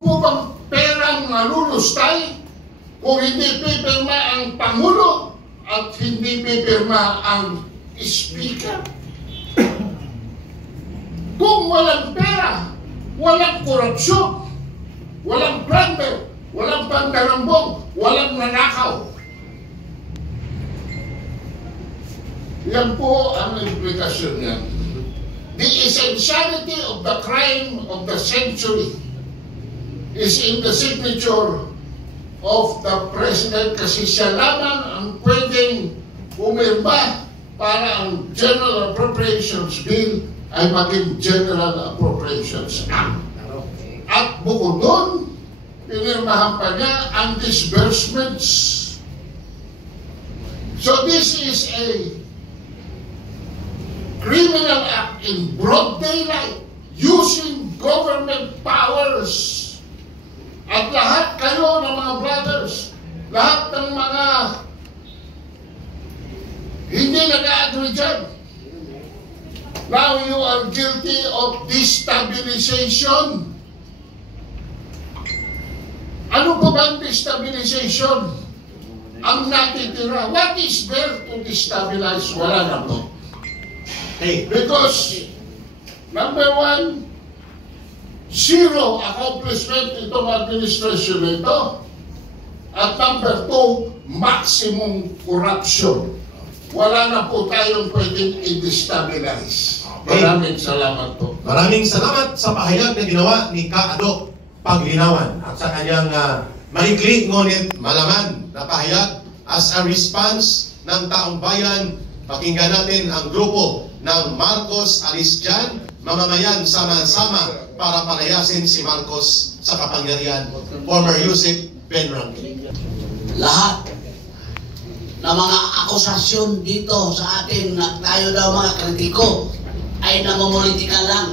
po bang perang nalulustay kung hindi pipirma ang Pangulo at hindi pipirma ang Speaker? Kung walang pera, walang korupsyon, walang plunder, walang pandarambong, walang nanakaw. Yan po ang implikasyon niya. The essentiality of the crime of the century is in the signature of the President, kasi siya lamang ang pwedeng pumirma para ang General Appropriations Bill ay maging General Appropriations Act. At bukod doon, pinirmahan pa niya ang disbursements. So this is a criminal act in broad daylight using government powers. At lahat kayo ng mga brothers, lahat ng mga hindi nag-agree dyan, now you are guilty of destabilization. Ano po ba ang destabilization? Ang natitira, what is there to destabilize? Wala na po. Because, number one, zero accomplishment itong administration nito. At number two, maximum corruption. Wala na po tayong pwedeng i-destabilize. Maraming salamat po. Maraming salamat sa pahayag na ginawa ni Ka-Adok Paglinawan at sa kanyang maikli ngunit malaman na pahayag as a response ng taong bayan. Pakinggan natin ang grupo ng Marcos Alistian, mamamayan sama-sama para palayasin si Marcos sa kapangyarihan. Former Yusek Ben Rankin. Lahat na mga akusasyon dito sa atin na tayo daw mga kritiko ay namumulitikan lang.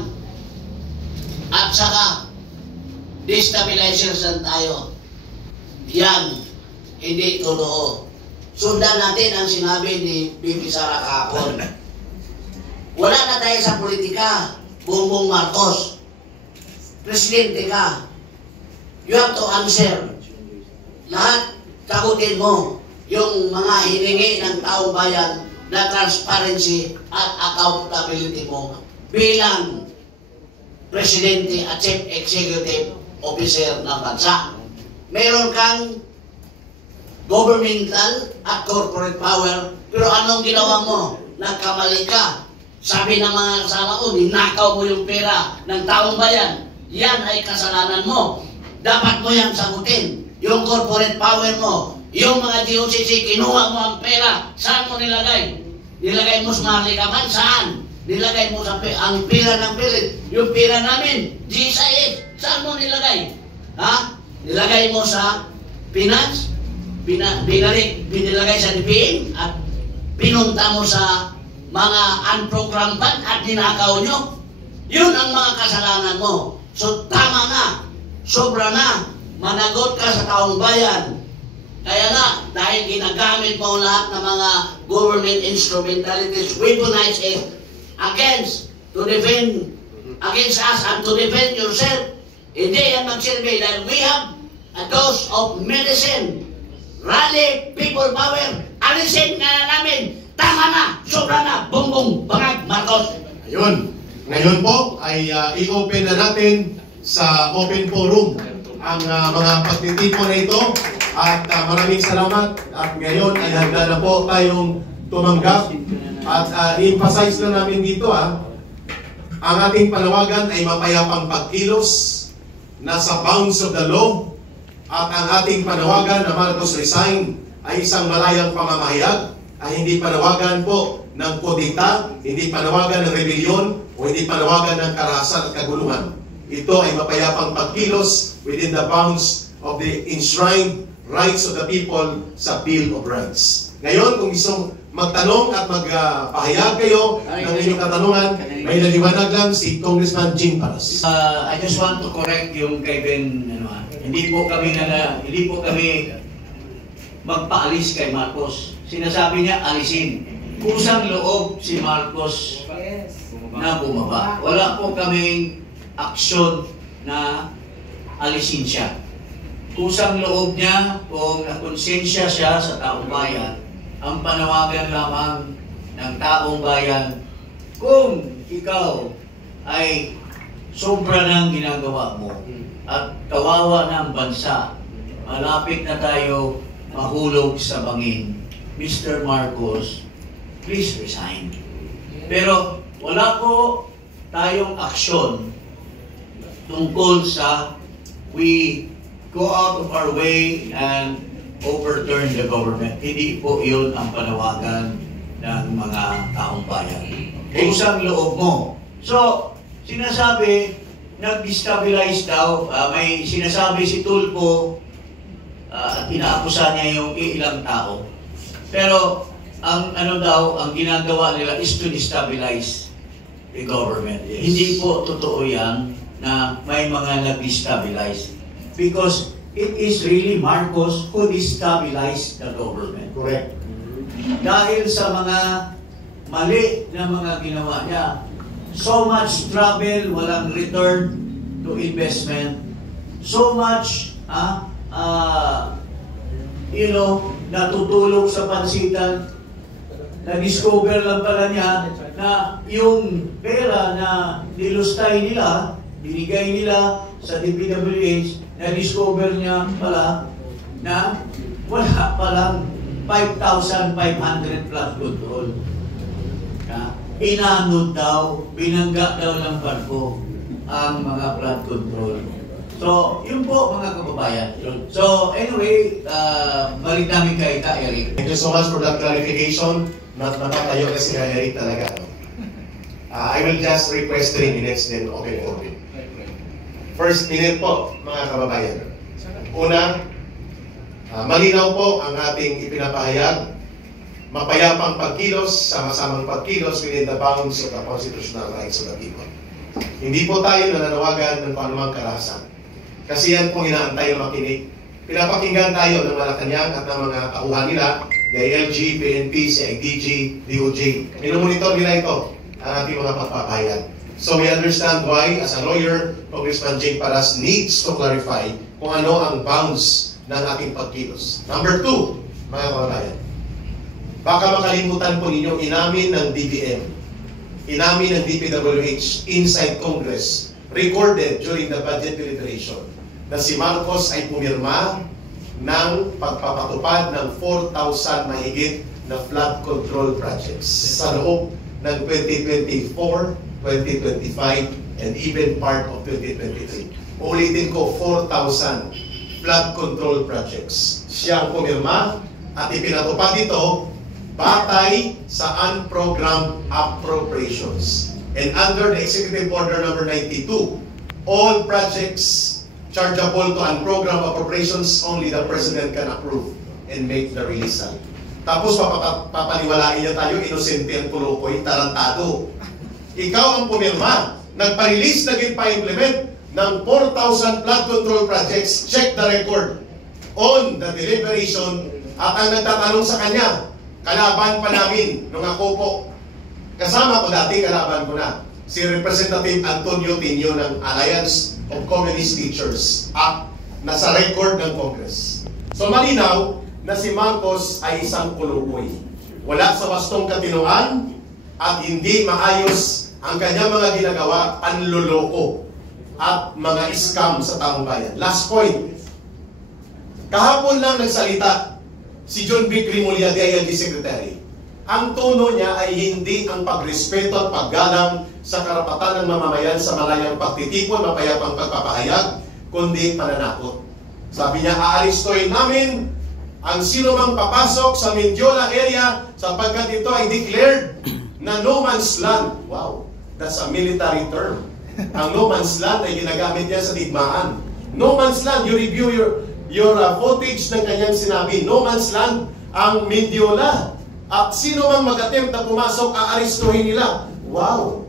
At saka, destabilizers lang tayo. Yan, hindi totoo. Sundan natin ang sinabi ni Bibi Sara kahapon. Wala na tayo sa politika, Bongbong Marcos. Presidente ka. You have to answer. Lahat, sagutin mo yung mga hiningi ng taong bayan na transparency at accountability mo bilang Presidente at Chief Executive Officer ng bansa. Meron kang governmental at corporate power, pero anong ginawa mo? Nagkamali ka. Sabi ng mga kasama ko, ninakaw mo yung pera ng taong bayan. Yan ay kasalanan mo. Dapat mo yan sagutin. Yung corporate power mo, yung mga GOCC, kinuha mo ang pera, saan mo nilagay? Nilagay mo sa malikapan, saan? Nilagay mo sa ang pera ng pilit. Yung pera namin, GSIS, saan mo nilagay? Ha? Nilagay mo sa finance, binilagay sa DPM, at pinunta mo sa mga unprogrammed fund at ninakaw nyo. Yun ang mga kasalanan mo. So tama na, sobra na, managot ka sa taong bayan. Kaya na, dahil ginagamit mo lahat ng mga government instrumentalities, weaponize it against us and to defend yourself. Hindi yan magsilbi dahil we have a dose of medicine. Rally, people power, alisin na namin. Tama na, sobra na, Bongbong Bangag Marcos. Ayun. Ngayon po ay i-open na natin sa open forum ang mga pagtitipon na ito. At maraming salamat. At ngayon ay handa na po tayong tumanggap. At i-emphasize na namin dito ang ating panawagan ay mapayapang pagkilos, nasa bounds of the law. At ang ating panawagan na Marcos resign ay isang malayang pamamahayag, ay hindi panawagan po ng kodita, hindi panawagan ng rebellion, o hindi panawagan ng karahasan at kaguluhan. Ito ay mapayapang pagkilos within the bounds of the enshrined rights of the people sa Bill of Rights. Ngayon, kung gusto magtanong at magpahayag kayo ng inyong katanungan, may naliwanag lang si Congressman Jim Paras. I just want to correct yung kay Ben, hindi po kami magpaalis kay Marcos. Sinasabi niya, alisin. Kusang loob si Marcos na bumaba. Wala po kaming aksyon na alisin siya. Kusang loob niya kung nakonsensya siya sa taong bayan, ang panawagan lamang ng taong bayan, kung ikaw ay sobra ng ginagawa mo at kawawa ng bansa, malapit na tayo mahulog sa bangin, Mr. Marcos, please resign. Pero wala po tayong aksyon tungkol sa we go out of our way and overturn the government. Hindi po yun ang panawagan ng mga taong bayan. Kusang loob mo. So, sinasabi, nag-destabilize daw, may sinasabi si Tulfo, at inaakusa niya yung ilang tao. Pero, ang ginagawa nila is to destabilize the government. Yes. Hindi po totoo yan na may mga nag-destabilize. Because it is really Marcos who destabilized the government. Correct. Dahil sa mga mali na mga ginawa niya, so much trouble, walang return to investment, so much, natutulog sa pansitan, na-discover lang pala niya na yung pera na nilustay nila, binigay nila sa DPWH, na-discover niya pala na wala palang 5,500 flood control. Inanod daw, binangga daw ng barko ang mga flood control. So, yun po mga kababayan. So, anyway, balik namin kay Eric. Thank you so much for that clarification. Napatayo kasi kay Eric talaga. I will just request 3 minutes then okay for me. First minute po, mga kababayan. Una, malinaw po ang ating ipinapahayag. Mapayapang pagkilos, sama-samang pagkilos within the bounds of the constitutional rights of the people. Hindi po tayo nananawagan ng panumang karahasan. Kasi yan pong inaantay na makinig. Pinapakinggan tayo ng Malacanang at ng mga tauhan nila, DILG, PNP, CIDG, DOJ. Minumonitor nila ito, ang ating mga pagpapahayag. So we understand why, as a lawyer, Congressman Jing Paras needs to clarify kung ano ang bounds ng ating pagkilos. Number 2, mga kababayan. Baka makalimutan po ninyo, inamin ng DBM, inamin ng DPWH inside Congress, recorded during the budget deliberation, na si Marcos ay pumirma ng pagpapatupad ng 4,000 mahigit na flood control projects sa loob ng 2024, 2025, and even part of 2023. Ulitin ko, 4,000 flood control projects. Siya ang pumirma at ipinatupad ito batay sa unprogrammed appropriations. And under the Executive Order number 92, all projects chargeable to unprogrammed appropriations, only the President can approve and make the release. Tapos papaniwalain niya tayo, inosente ang tulokoy, tarantado. Ikaw ang pumirma, nagpa-release, nag-implement ng 4,000 flood control projects. Check the record on the deliberation. At ang nagtatanong sa kanya, kalaban pa namin nung ako po. Kasama ko dati, kalaban ko na. Si Representative Antonio Tinio ng Alliance of Communist Teachers. Nasa record ng Congress. So malinaw na si Marcos ay isang kulukoy. Wala sa wastong katinuan at hindi maayos ang kanyang mga ginagawa, panloloko at mga scam sa taong bayan. Last point. Kahapon lang nagsalita si John B. Grimulya, DILG Secretary. Ang tono niya ay hindi ang pagrespeto at paggalang sa karapatan ng mamamayan sa malayang pagtitipon, mapayapang pagpapahayag, kundi pananakot. Sabi niya, aarestuhin namin ang sino mang papasok sa Mendiola area sapagkat ito ay declared na no man's land. Wow, that's a military term. Ang no man's land ay ginagamit niya sa digmaan. No man's land, you review your footage ng kanyang sinabi, no man's land ang Mendiola. At sino mang mag-attempt na pumasok, aarestuhin nila. Wow!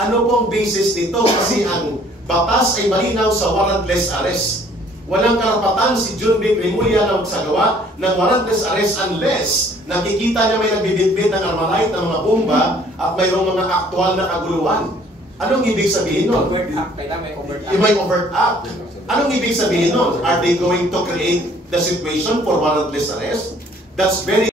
Ano pong basis nito? Kasi ang batas ay malinaw sa warrantless arrest. Walang karapatan si John B. Grimulya na magsagawa ng warrantless arrest unless nakikita niya may nagbibitbit ng armalite ng mga bomba at mayroong mga aktual na kaguluhan. Anong ibig sabihin nun? Overt act, kailangan may overt act. Yung may overt act. Anong ibig sabihin nun? Are they going to create the situation for warrantless arrest? That's very